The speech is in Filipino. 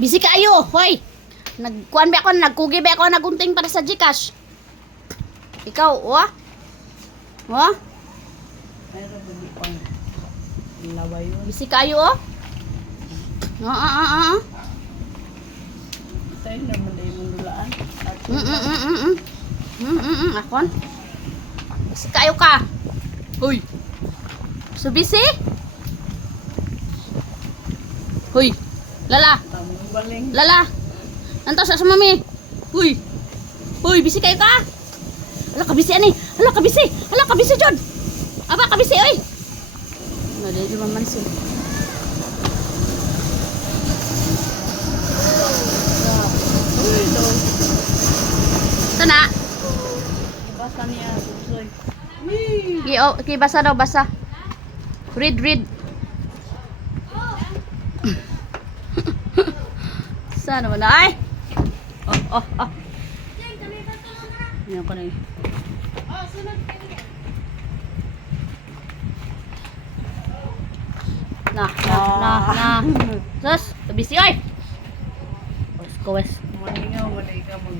Busy kayo, hoy. Nagkuan ba ako, nagkugi ba ako nagunting para sa GCash? Ikaw, wa? Wa? Busy kayo, oh? Sa'yo naman na yung dulaan. Akon? Busy kayo ka. Hoy. So busy? Hoy. Lala. Tamang baling. Lala. Nanto sa mami. Hoy. Hoy, busy kayo ka? Hala ka busy ani. Hala ka busy. Hala ka busy jud. Aba ka busy oy. Nade di man sun. Sana. Basa niya. Usoy. Ki basa daw basa. Read. Sana naman ay. Oh. Yan ko na yun. Nah. Sus, kabisi oy. Kawes. Maningaw, malay ka mag...